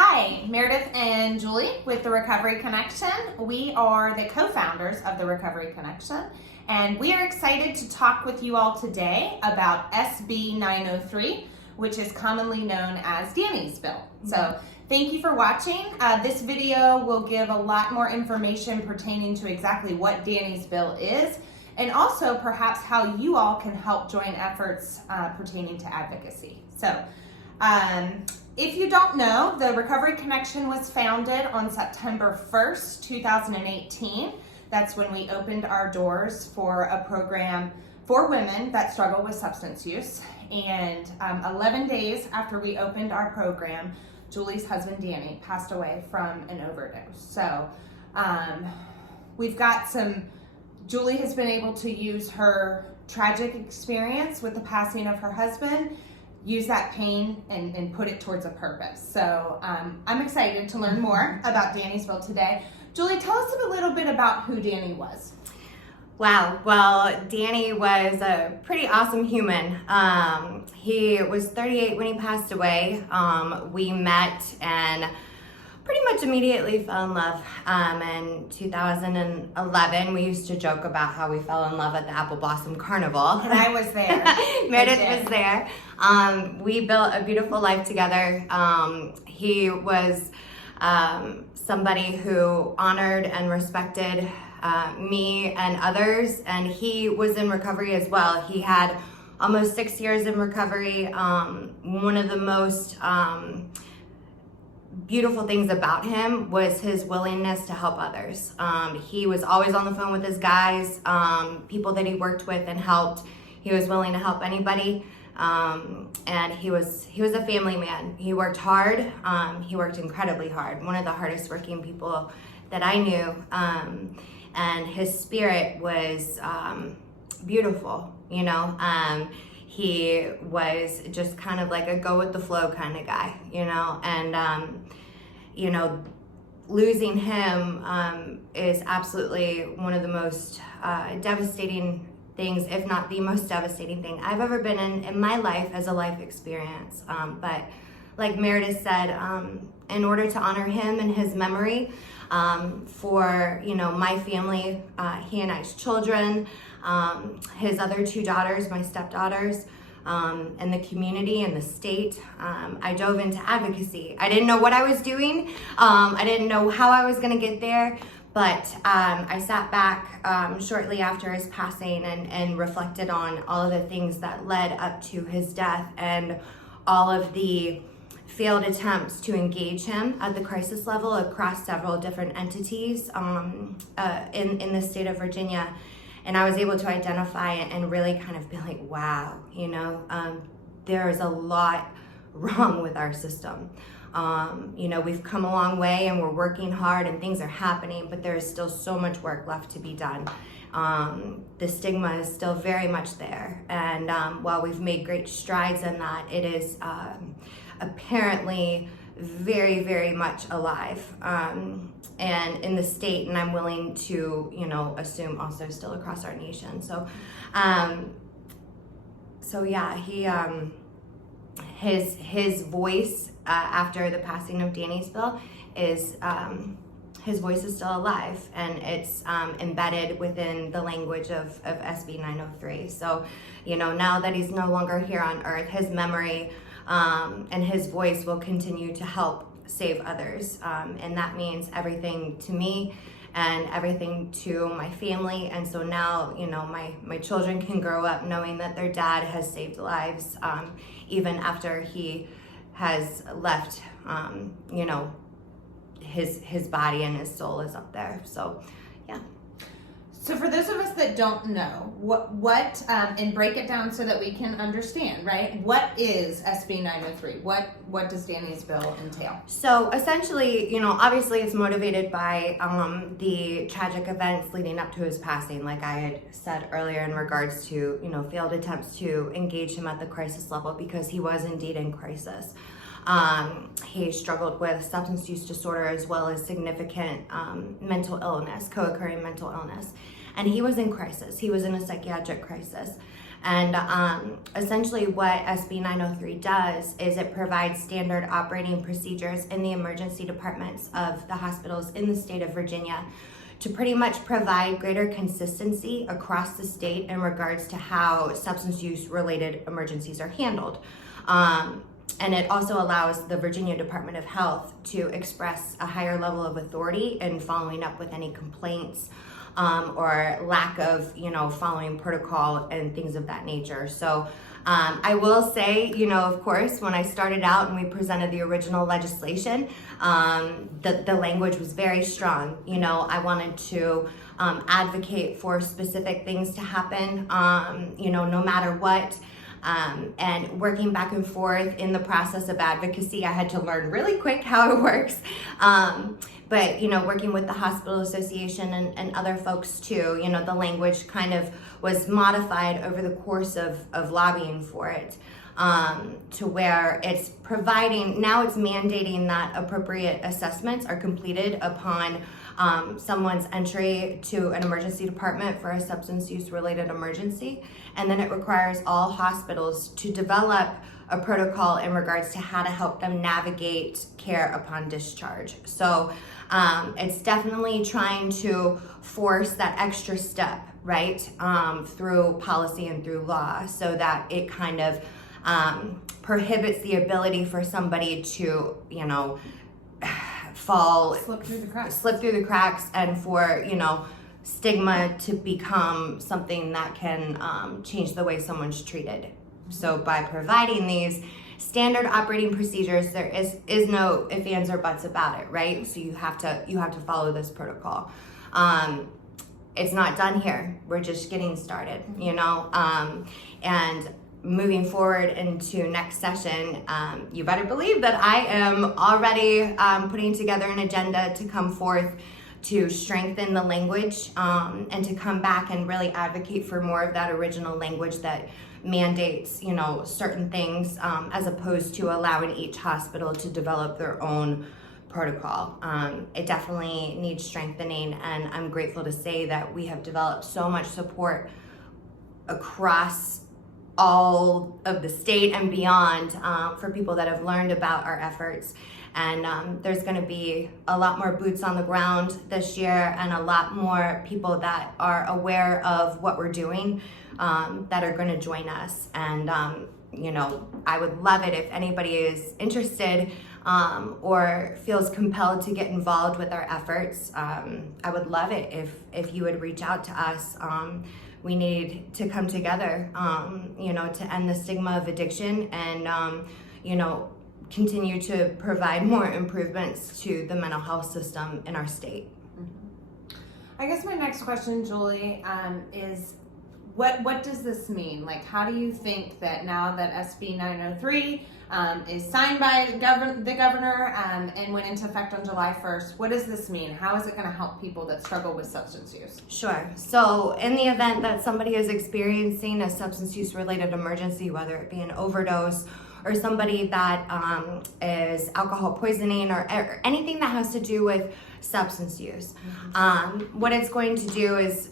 Hi, Meredith and Julie with the Recovery Connection. We are the co-founders of the Recovery Connection, and we are excited to talk with you all today about SB 903, which is commonly known as Danny's Bill. So thank you for watching. This video will give a lot more information pertaining to exactly what Danny's Bill is, and also perhaps how you all can help join efforts pertaining to advocacy. So if you don't know, the Recovery Connection was founded on September 1st, 2018. That's when we opened our doors for a program for women that struggle with substance use. And 11 days after we opened our program, Julie's husband, Danny, passed away from an overdose. So Julie has been able to use her tragic experience with the passing of her husband, use that pain and put it towards a purpose. So I'm excited to learn more about Danny's Bill today. Julie, tell us a little bit about who Danny was. Wow, well, Danny was a pretty awesome human. He was 38 when he passed away. We met and pretty much immediately fell in love. In 2011, we used to joke about how we fell in love at the Apple Blossom Carnival. And I was there. Meredith was there. We built a beautiful life together. He was somebody who honored and respected me and others, and he was in recovery as well. He had almost 6 years in recovery. One of the most beautiful things about him was his willingness to help others. He was always on the phone with his guys, people that he worked with and helped. He was willing to help anybody, and he was a family man. He worked hard. He worked incredibly hard. One of the hardest working people that I knew, and his spirit was beautiful. You know, he was just kind of like a go with the flow kind of guy. You know, and losing him is absolutely one of the most devastating things, if not the most devastating thing I've ever been in my life as a life experience. But like Meredith said, in order to honor him and his memory, for my family, he and I's children, his other two daughters, my stepdaughters, and the community and the state, I dove into advocacy. I didn't know what I was doing. I didn't know how I was going to get there, but I sat back shortly after his passing and reflected on all of the things that led up to his death and all of the failed attempts to engage him at the crisis level across several different entities in the state of Virginia. And I was able to identify it and really kind of be like, wow, there is a lot wrong with our system. We've come a long way and we're working hard and things are happening, but there is still so much work left to be done. The stigma is still very much there. And while we've made great strides in that, it is apparently very, very much alive. And in the state, and I'm willing to, assume also still across our nation. So yeah, his voice after the passing of Danny's Bill is, his voice is still alive, and it's embedded within the language of SB 903. So, now that he's no longer here on earth, his memory and his voice will continue to help save others, and that means everything to me and everything to my family. And so now my children can grow up knowing that their dad has saved lives, even after he has left. His body and his soul is up there. So yeah. So for those of us that don't know, what and break it down so that we can understand, right? What is SB 903? What does Danny's Bill entail? So essentially, obviously it's motivated by the tragic events leading up to his passing, like I had said earlier, in regards to, failed attempts to engage him at the crisis level, because he was indeed in crisis. He struggled with substance use disorder as well as significant mental illness, co-occurring mental illness. And he was in crisis. He was in a psychiatric crisis. And essentially what SB 903 does is it provides standard operating procedures in the emergency departments of the hospitals in the state of Virginia to pretty much provide greater consistency across the state in regards to how substance use related emergencies are handled. And it also allows the Virginia Department of Health to express a higher level of authority in following up with any complaints or lack of, following protocol and things of that nature. So I will say, of course, when I started out and we presented the original legislation, the language was very strong. I wanted to advocate for specific things to happen, no matter what. And working back and forth in the process of advocacy, I had to learn really quick how it works. But, working with the hospital association and other folks too, the language kind of was modified over the course of lobbying for it, to where it's now it's mandating that appropriate assessments are completed upon someone's entry to an emergency department for a substance use related emergency. And then it requires all hospitals to develop a protocol in regards to how to help them navigate care upon discharge. So it's definitely trying to force that extra step, right, through policy and through law, so that it kind of prohibits the ability for somebody to, slip through the cracks, and for, stigma to become something that can change the way someone's treated. So by providing these standard operating procedures, there is no ifs, ands, or buts about it, right? So you have to follow this protocol. It's not done here. We're just getting started, and moving forward into next session, you better believe that I am already putting together an agenda to come forth to strengthen the language, and to come back and really advocate for more of that original language that mandates, certain things, as opposed to allowing each hospital to develop their own protocol. It definitely needs strengthening, and I'm grateful to say that we have developed so much support across all of the state and beyond, for people that have learned about our efforts. And there's going to be a lot more boots on the ground this year, and a lot more people that are aware of what we're doing, that are going to join us. And I would love it if anybody is interested, or feels compelled to get involved with our efforts. I would love it if you would reach out to us. We need to come together, to end the stigma of addiction, and continue to provide more improvements to the mental health system in our state. I guess my next question, Julie, is what does this mean? Like, how do you think that now that SB 903 is signed by the governor, and went into effect on July 1st, what does this mean? How is it going to help people that struggle with substance use? Sure. So in the event that somebody is experiencing a substance use related emergency, whether it be an overdose or somebody that is alcohol poisoning, or anything that has to do with substance use, what it's going to do is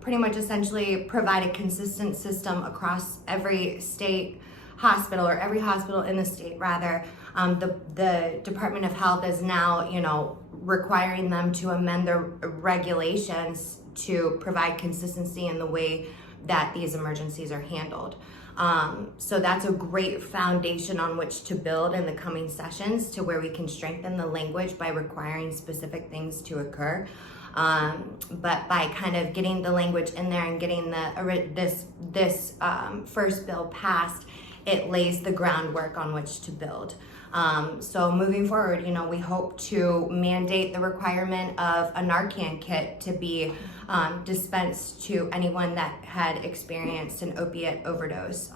pretty much essentially provide a consistent system across every state hospital, or every hospital in the state rather. The Department of Health is now, requiring them to amend their regulations to provide consistency in the way that these emergencies are handled. So that's a great foundation on which to build in the coming sessions, to where we can strengthen the language by requiring specific things to occur. But by kind of getting the language in there and getting this first bill passed, it lays the groundwork on which to build. So moving forward, we hope to mandate the requirement of a Narcan kit to be dispensed to anyone that had experienced an opiate overdose.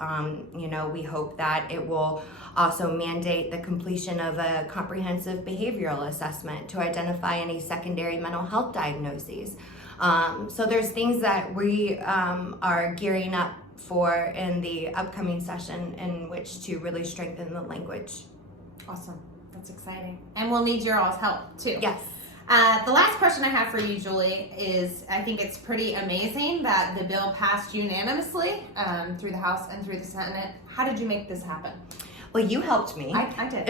We hope that it will also mandate the completion of a comprehensive behavioral assessment to identify any secondary mental health diagnoses. So there's things that we are gearing up for in the upcoming session, in which to really strengthen the language. Awesome. That's exciting. And we'll need your all's help too. Yes. The last question I have for you, Julie, is I think it's pretty amazing that the bill passed unanimously through the House and through the Senate. How did you make this happen? Well, you helped me. I did.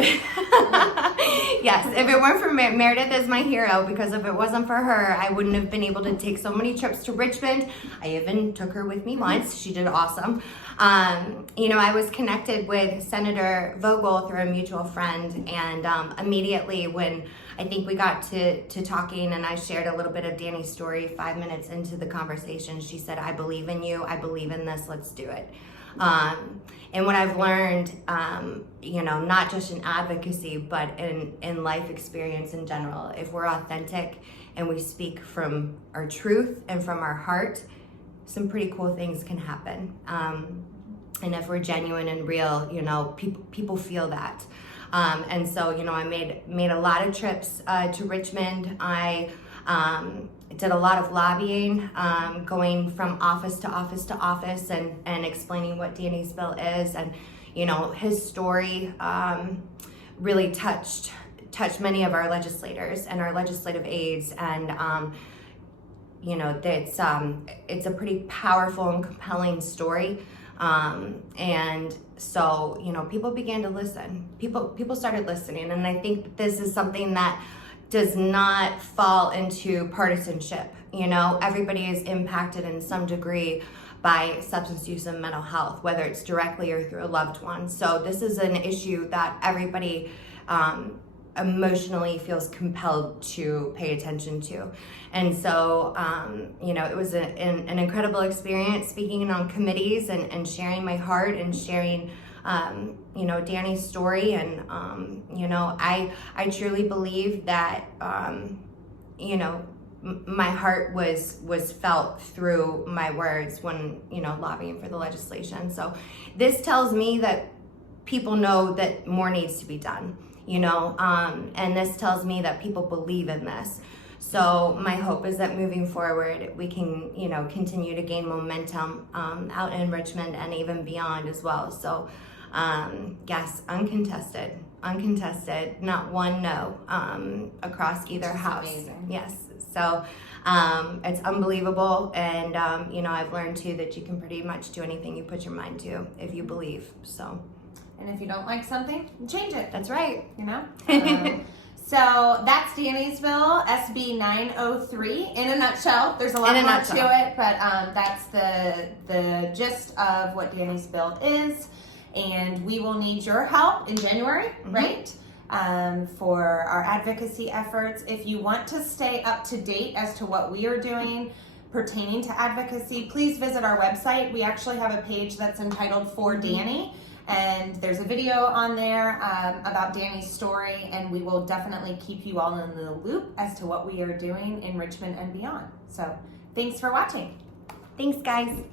Yes, if it weren't for Meredith as my hero, because if it wasn't for her, I wouldn't have been able to take so many trips to Richmond. I even took her with me once. She did awesome. I was connected with Senator Vogel through a mutual friend, and immediately when I think we got to talking and I shared a little bit of Danny's story 5 minutes into the conversation, she said, I believe in you, I believe in this, let's do it. And what I've learned, not just in advocacy, but in life experience in general, if we're authentic and we speak from our truth and from our heart, some pretty cool things can happen. And if we're genuine and real, people feel that. And so, I made a lot of trips to Richmond. I did a lot of lobbying, going from office to office to office and explaining what Danny's bill is. And, his story really touched many of our legislators and our legislative aides. And, it's a pretty powerful and compelling story. And so, people began to listen. People started listening. And I think this is something that does not fall into partisanship. Everybody is impacted in some degree by substance use and mental health, whether it's directly or through a loved one. So this is an issue that everybody emotionally feels compelled to pay attention to. And so, it was an incredible experience speaking on committees and sharing my heart and sharing Danny's story. And, I truly believe that, my heart was felt through my words when, lobbying for the legislation. So this tells me that people know that more needs to be done, and this tells me that people believe in this. So my hope is that moving forward, we can, continue to gain momentum out in Richmond and even beyond as well. So yes, uncontested, not one no across either house. Amazing. Yes, so it's unbelievable, and I've learned too that you can pretty much do anything you put your mind to if you believe. So, and if you don't like something, change it. That's right. So that's Danny's bill, SB 903. In a nutshell, there's a lot more to it, but that's the gist of what Danny's bill is. And we will need your help in January, right? For our advocacy efforts. If you want to stay up to date as to what we are doing pertaining to advocacy, please visit our website. We actually have a page that's entitled For Danny, and there's a video on there about Danny's story, and we will definitely keep you all in the loop as to what we are doing in Richmond and beyond. So thanks for watching. Thanks, guys.